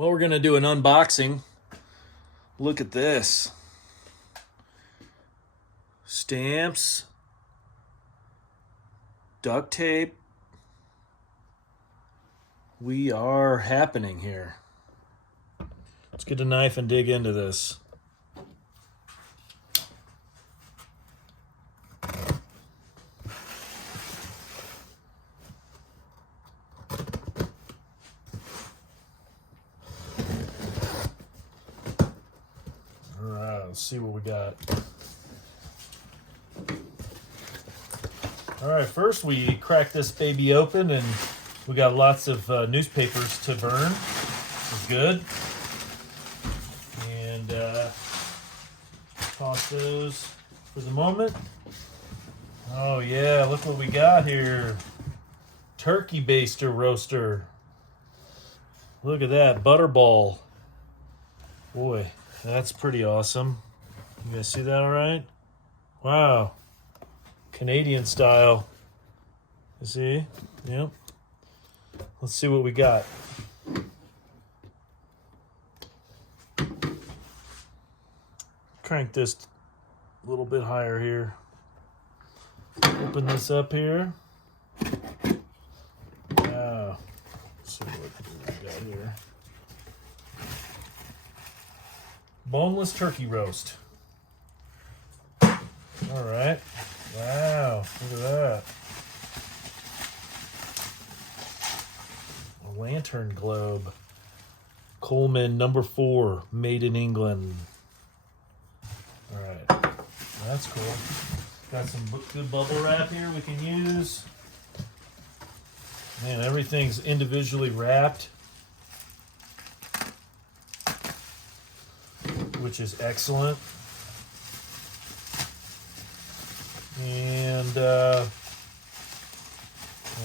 Well, we're going to do an unboxing. Look at this. Stamps, duct tape. We are happening here. Let's get a knife and dig into this. Let's see what we got. All right, first we cracked this baby open and we got lots of newspapers to burn. This is good. And toss those for the moment. Oh yeah, look what we got here. Turkey baster roaster. Look at that, butterball. Boy, that's pretty awesome. You guys see that all right? Wow. Canadian style. You see? Yep. Let's see what we got. Crank this a little bit higher here. Open this up here. Wow. Let's see what we got here. Boneless turkey roast. All right. Wow. Look at that. A lantern globe. Coleman number 4, made in England. All right. That's cool. Got some good bubble wrap here we can use. Man, everything's individually wrapped, which is excellent. And what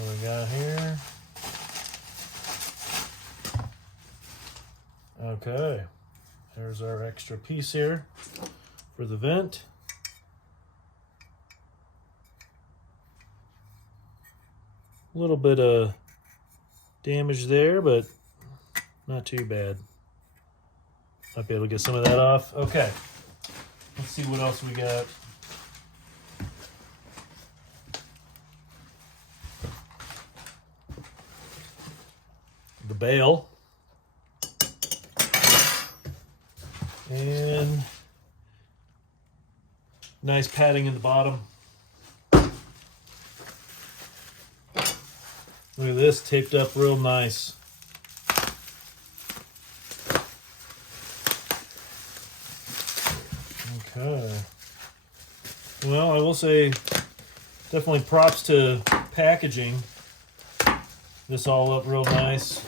we got here? Okay, there's our extra piece here for the vent. A little bit of damage there, but not too bad. Might be able to get some of that off. Okay, let's see what else we got. The bail. And nice padding in the bottom. Look at this, taped up real nice. Okay. Well, I will say definitely props to packaging this all up real nice.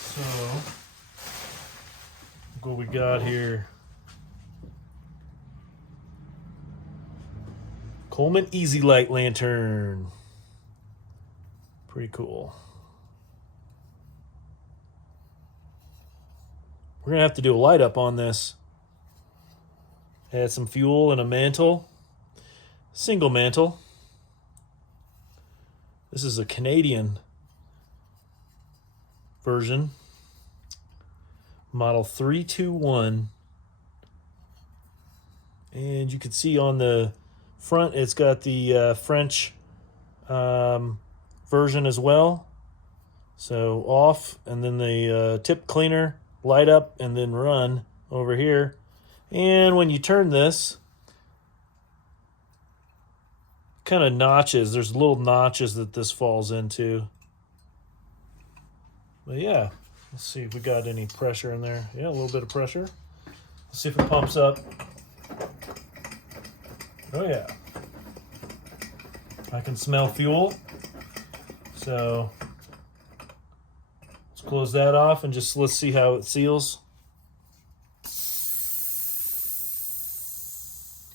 So, look what we got here. Coleman Easy Light Lantern. Pretty cool. We're going to have to do a light up on this. Add some fuel and a mantle. Single mantle. This is a Canadian version. Model 321. And you can see on the front it's got the French version as well. So off, and then the tip cleaner, light up, and then run over here. And when you turn this, kind of notches. There's little notches that this falls into. But yeah, let's see if we got any pressure in there. Yeah, a little bit of pressure. Let's see if it pumps up. Oh yeah. I can smell fuel. So let's close that off and just let's see how it seals.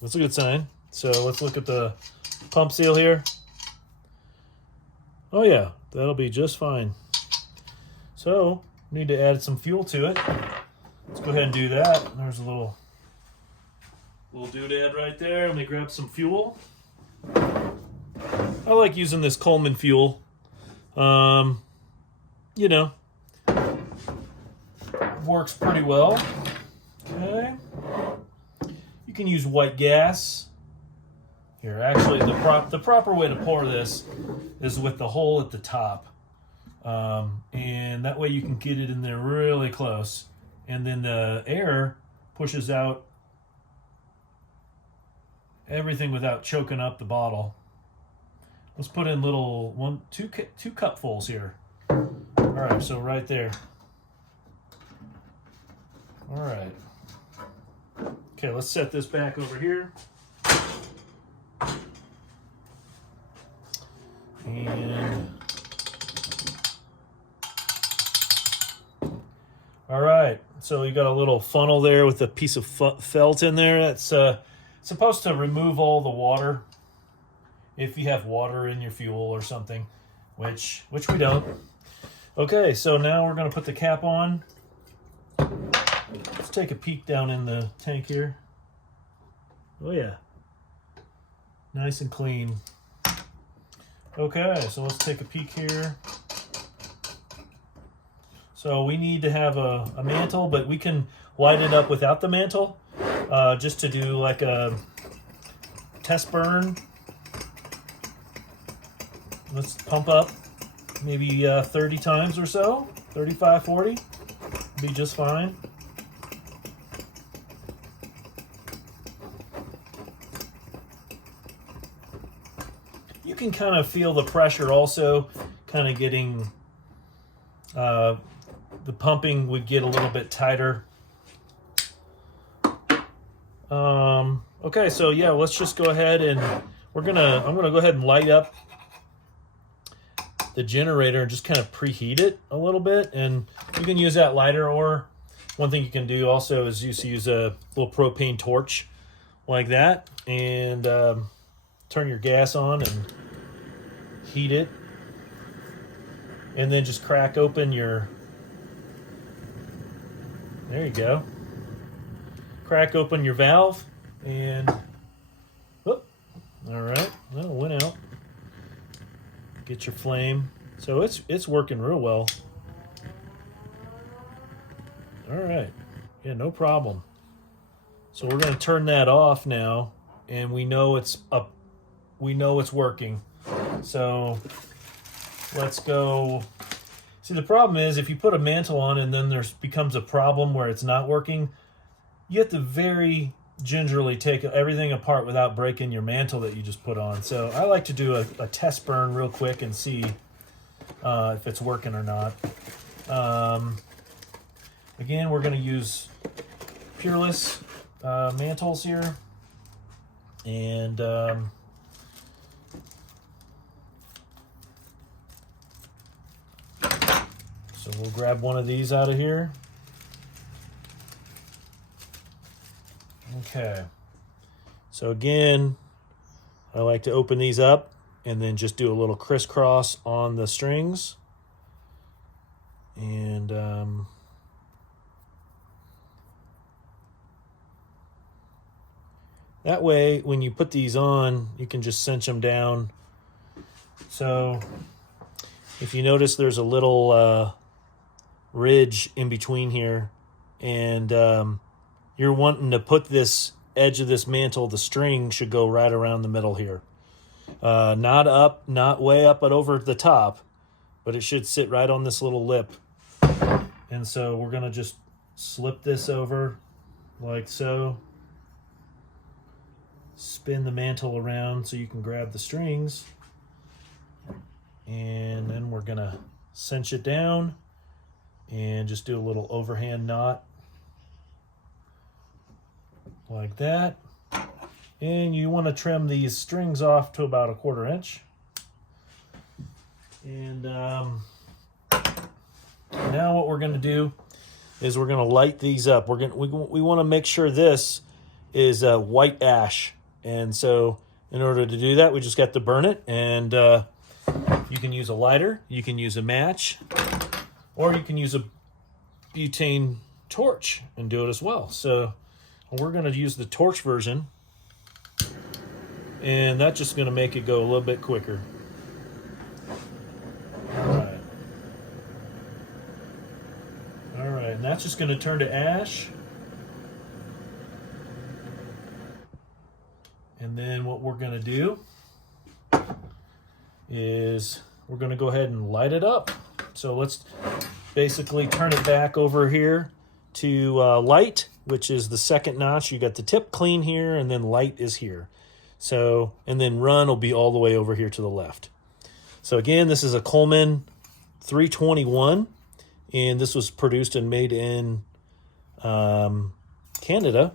That's a good sign. So let's look at the pump seal here. Oh yeah, that'll be just fine. So need to add some fuel to it. Let's go ahead and do that. There's a little doodad right there. Let me grab some fuel. I like using this Coleman fuel. You know, works pretty well. Okay. You can use white gas. Here, actually, the proper way to pour this is with the hole at the top. And that way you can get it in there really close. And then the air pushes out everything without choking up the bottle. Let's put in little two cupfuls here. All right, so right there. All right. Okay, let's set this back over here. And all right, so you got a little funnel there with a piece of felt in there. That's supposed to remove all the water if you have water in your fuel or something, which we don't. Okay, so now we're going to put the cap on. Let's take a peek down in the tank here. Oh yeah, nice and clean. Okay, so let's take a peek here. So we need to have a mantle, but we can light it up without the mantle, just to do like a test burn. Let's pump up maybe 30 times or so, 35, 40, be just fine. You can kind of feel the pressure also, kind of getting, the pumping would get a little bit tighter. Okay, so yeah, let's just go ahead and I'm gonna go ahead and light up the generator and just kind of preheat it a little bit. And you can use that lighter, or one thing you can do also is use a little propane torch like that, and turn your gas on and heat it, and then just crack open your, there you go, crack open your valve, and whoop, all right, well, it went out. Get your flame. So it's working real well. All right, yeah, no problem. So we're going to turn that off now, and we know it's up, we know it's working. So let's go. See, the problem is if you put a mantle on and then there becomes a problem where it's not working, you have to very gingerly take everything apart without breaking your mantle that you just put on. So I like to do a test burn real quick and see if it's working or not. Again, we're going to use Peerless mantles here. And so we'll grab one of these out of here. Okay. So again, I like to open these up and then just do a little crisscross on the strings. And that way, when you put these on, you can just cinch them down. So if you notice, there's a little ridge in between here, and you're wanting to put this edge of this mantle, the string should go right around the middle here. Not up, not way up, but over the top, but it should sit right on this little lip. And so we're going to just slip this over like so. Spin the mantle around so you can grab the strings. And then we're going to cinch it down and just do a little overhand knot like that. And you want to trim these strings off to about 1/4 inch. And now what we're going to do is we're going to light these up. We want to make sure this is white ash. And so in order to do that, we just got to burn it. And you can use a lighter, you can use a match, or you can use a butane torch and do it as well. So we're going to use the torch version. and that's just going to make it go a little bit quicker. Alright. Alright, and that's just going to turn to ash. And then what we're going to do is we're going to go ahead and light it up. So let's basically turn it back over here to light, which is the second notch. You got the tip clean here, and then light is here. So, and then run will be all the way over here to the left. So again, this is a Coleman 321, and this was produced and made in Canada.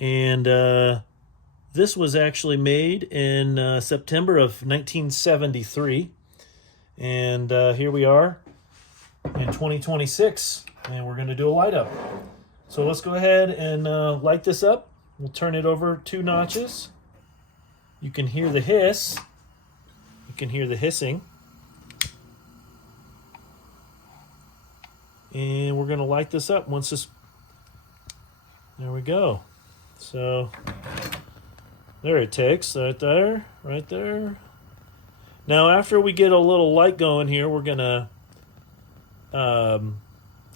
And this was actually made in September of 1973. And here we are in 2026, and we're going to do a light up. So let's go ahead and light this up. We'll turn it over 2 notches. You can hear the hiss. You can hear the hissing. And we're going to light this up once this... There we go. So there it takes, right there, right there. Now after we get a little light going here, we're going to add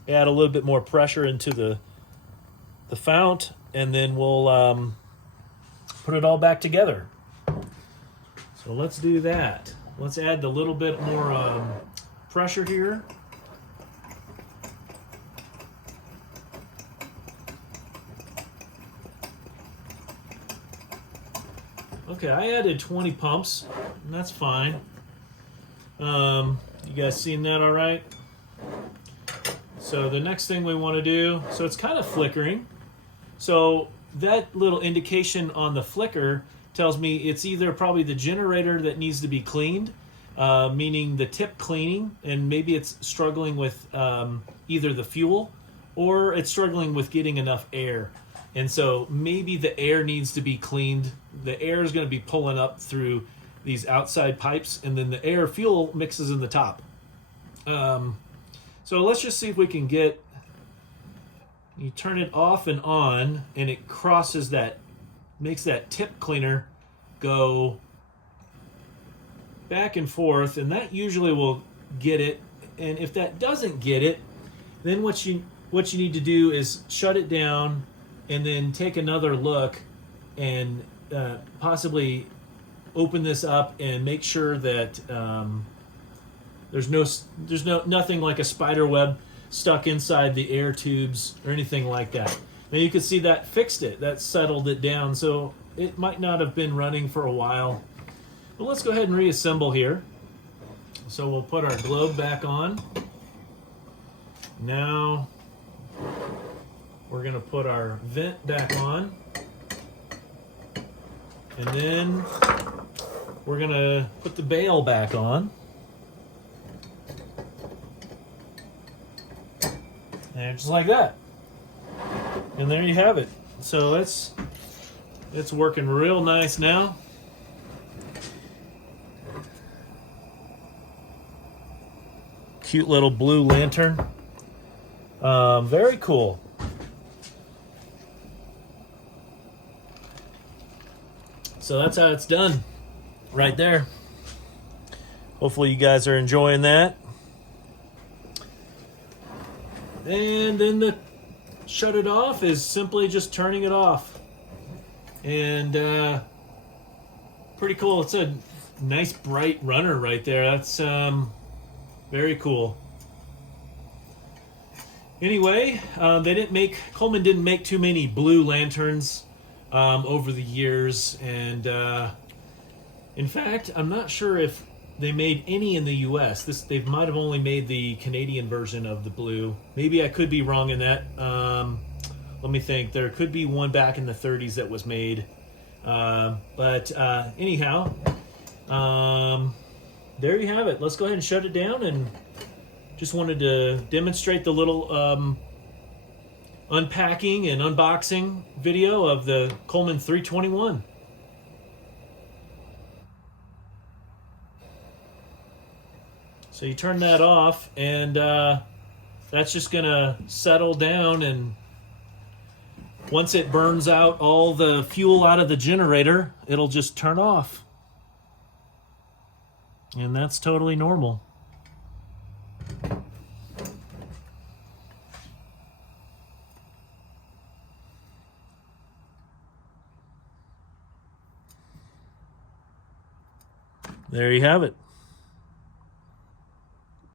a little bit more pressure into the fount, and then we'll put it all back together. So let's do that. Let's add the little bit more pressure here. Okay, I added 20 pumps, and that's fine. You guys seen that all right? So the next thing we want to do, so it's kind of flickering. So that little indication on the flicker tells me it's either probably the generator that needs to be cleaned, meaning the tip cleaning, and maybe it's struggling with either the fuel or it's struggling with getting enough air. And so maybe the air needs to be cleaned. The air is going to be pulling up through these outside pipes, and then the air fuel mixes in the top. So let's just see if we can get, you turn it off and on, and it crosses that, makes that tip cleaner go back and forth, and that usually will get it. And if that doesn't get it, then what you need to do is shut it down, and then take another look and possibly open this up and make sure that there's nothing like a spider web stuck inside the air tubes or anything like that. Now you can see that fixed it, that settled it down, so it might not have been running for a while. But let's go ahead and reassemble here. So we'll put our globe back on. Now we're going to put our vent back on, and then we're going to put the bail back on. And just like that. And there you have it. So it's working real nice now. Cute little blue lantern. Very cool. So that's how it's done right there. Hopefully you guys are enjoying that. And then the shut it off is simply just turning it off. And pretty cool. It's a nice bright runner right there. That's very cool. Anyway, Coleman didn't make too many blue lanterns over the years, and in fact, I'm not sure if they made any in the U.S. They might have only made the Canadian version of the blue. Maybe I could be wrong in that. Let me think. There could be one back in the 30s that was made. But anyhow, there you have it. Let's go ahead and shut it down, and just wanted to demonstrate the little unpacking and unboxing video of the Coleman 321. So you turn that off, and that's just gonna settle down and Once it burns out all the fuel out of the generator, it'll just turn off. And that's totally normal. There you have it.